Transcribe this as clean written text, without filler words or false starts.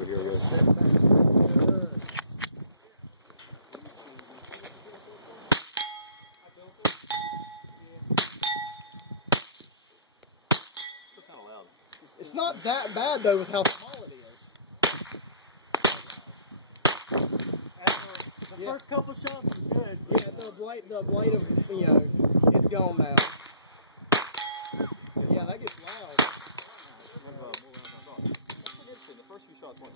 over here. Good. It's not that bad though with how small it is. The first couple shots were good. Yeah, the blade of, you know, it's gone now. Yeah, that gets loud. The first few shots weren't